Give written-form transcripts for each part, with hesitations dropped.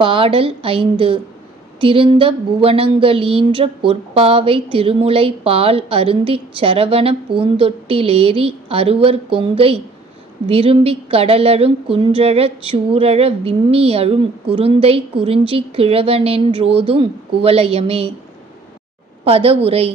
பாடல் 5. திருந்த புவனங்களீன்ற பொற்பாவை திருமுலை பால் அருந்திச் சரவணப் பூந்தொட்டிலேறி அருவர் கொங்கை விரும்பிக் கடலழும் குன்றழச் சூரழ விம்மி அழும் குருந்தை குறிஞ்சிக் கிழவனென்றோதுங் குவலயமே. பதவுரை: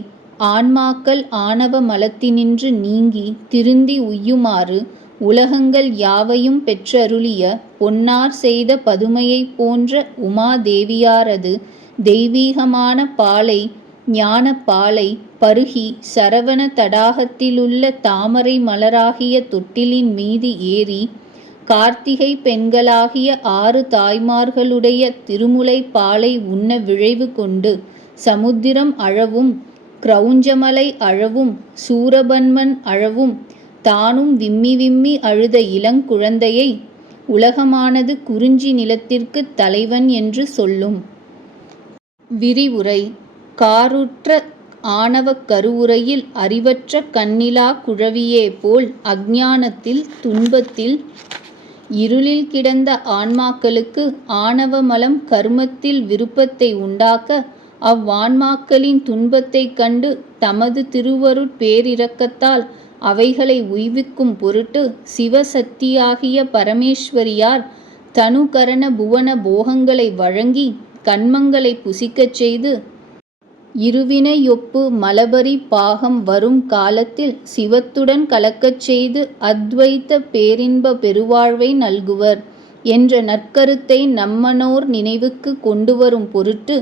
ஆன்மாக்கள் ஆணவ மலத்தினின்று நீங்கி திருந்தி உய்யுமாறு உலகங்கள் யாவையும் பெற்றருளிய பொன்னார் செய்த பதுமையைப் போன்ற உமாதேவியாரது தெய்வீகமான பாலை ஞானப் பாலை பருகி சரவண தடாகத்திலுள்ள தாமரை மலராகிய தொட்டிலின் மீது ஏறி கார்த்திகை பெண்களாகிய 6 தாய்மார்களுடைய திருமுலைப் பாலை உண்ண விழைவு கொண்டு சமுத்திரம் அழவும் கிரௌஞ்சமலை அழவும் சூரபன்மன் அழவும் தானும் விம்மி விம்மி அழுத இளங்குழந்தையை உலகமானது குறிஞ்சி நிலத்திற்குத் தலைவன் என்று சொல்லும். விரிவுரை: காருற்ற ஆணவக் கருவுரையில் அறிவற்ற கண்ணிலாக் குழவியே போல் அஞ்ஞானத்தில் துன்பத்தில் இருளில் கிடந்த ஆன்மாக்களுக்கு ஆணவ மலம் கருமத்தில் விருப்பத்தை உண்டாக்க அவ்வான்மாக்களின் துன்பத்தைக் கண்டு தமது திருவருட் பேரிரக்கத்தால் அவைகளை உய்விக்கும் பொருட்டு சிவசக்தியாகிய பரமேஸ்வரியார் தனு கரண புவன போகங்களை வழங்கி கன்மங்களைப் புசிக்கச் செய்து இருவினையொப்பு மலபரி பாகம் வரும் காலத்தில் சிவத்துடன் கலக்கச் செய்து அத்வைத பேரின்ப பெருவாழ்வை நல்குவர் என்ற நற்கருத்தை நம்மனோர் நினைவுக்கு கொண்டுவரும் பொருட்டு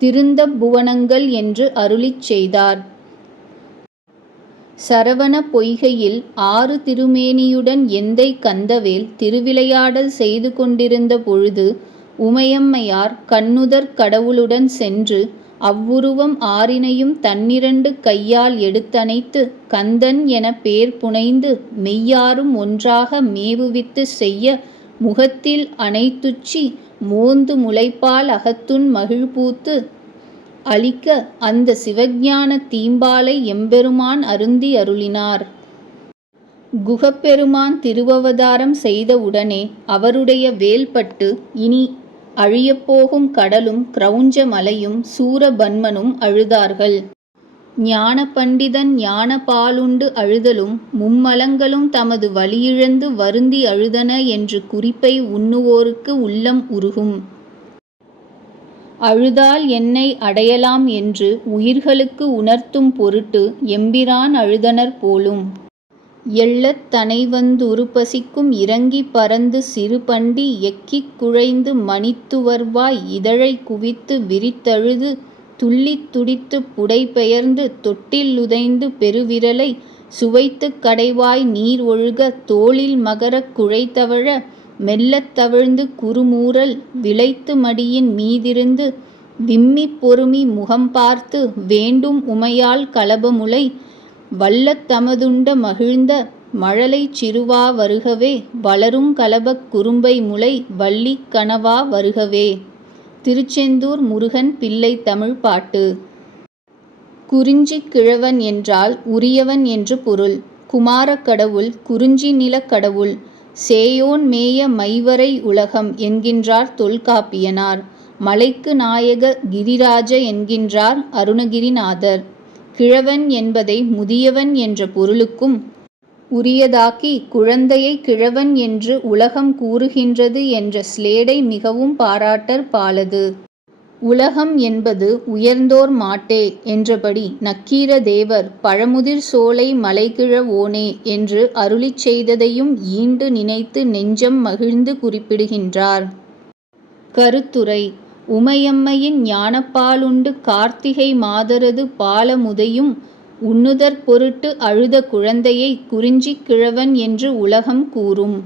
திருந்த புவனங்கள் என்று அருளிச் செய்தார். சரவண பொய்கையில் 6 திருமேனியுடன் எந்தை கந்தவேல் திருவிளையாடல் செய்து கொண்டிருந்த பொழுது உமையம்மையார் கண்ணுதற் கடவுளுடன் சென்று அவ்வுருவம் 6னையும் தன்னிரண்டு கையால் எடுத்தணைத்து கந்தன் எனப் பேர் புனைந்து மெய்யாரும் ஒன்றாக மேவுவித்து செய்ய முகத்தில் அனைத்துச்சி மோந்து முலைப்பால் அகத்துன் மகிழ்பூத்து அளிக்க அந்த சிவஞானத் தீம்பாலை எம்பெருமான் அருந்தி அருளினார். குகப்பெருமான் திருவவதாரம் செய்த உடனே அவருடைய வேல்பட்டு இனி அழியப்போகும் கடலும் கிரௌஞ்ச மலையும் சூரபன்மனும் அழுதார்கள். ஞான பண்டிதன் ஞான பாலுண்டு அழுதலும் மும்மலங்களும் தமது வலியிழந்து வருந்தி அழுதன என்று குறிப்பை உண்ணுவோருக்கு உள்ளம் உருகும். அழுதால் என்னை அடையலாம் என்று உயிர்களுக்கு உணர்த்தும் பொருட்டு எம்பிரான் அழுதனர் போலும். எள்ளத் தனைவந்துறுபசிக்கும் இறங்கிப் பறந்து சிறுபண்டி எக்கிக் குழைந்து மணித்துவர்வாய் இதழைக் குவித்து விரித்தழுது துள்ளித் துடித்துப் புடைபெயர்ந்து தொட்டிலுதைந்து பெருவிரலை சுவைத்துக் கடைவாய் நீர் ஒழுக தோளில் மகரக் குழைதவழ மெல்லத் தவழ்ந்து குறுமூறல் விளைத்து மடியின் மீதிருந்து விம்மிப் பொருமி முகம் பார்த்து வேண்டும் உமையாள் கலபமுலை வல்லத் தமதுண்ட மகிழ்ந்த மழலைச் சிறுவா வருகவே வளருங் கலபக் குறும்பை முலை வள்ளிக் கணவா வருகவே. திருச்செந்தூர் முருகன் பிள்ளை தமிழ் பாட்டு. குறிஞ்சிக் கிழவன் என்றால் உரியவன் என்று பொருள். குமாரக் கடவுள் குறிஞ்சி நிலக் கடவுள். சேயோன் மேய மைவரை உலகம் என்கின்றார் தொல்காப்பியனார். மலைக்கு நாயக கிரிராஜ என்கின்றார் அருணகிரிநாதர். கிழவன் என்பதை முதியவன் என்ற பொருளுக்கும் உரியதாக்கி குழந்தையை கிழவன் என்று உலகம் கூறுகின்றது என்ற சிலேடை மிகவும் பாராட்டற்பாலது. உலகம் என்பது உயர்ந்தோர் மாட்டே என்றபடி நக்கீர தேவர் பழமுதிர் சோலை மலைகிழ வோனே என்று அருளிச் செய்ததையும் ஈண்டு நினைத்து நெஞ்சம் மகிழ்ந்து குறிப்பிடுகின்றார். கருத்துரை: உமையம்மையின் ஞானப்பாலுண்டு கார்த்திகை மாதரது பாலமுதையும் உண்ணுதற் பொருட்டு அழுத குழந்தையை குறிஞ்சிக் கிழவன் என்று உலகம் கூறும்.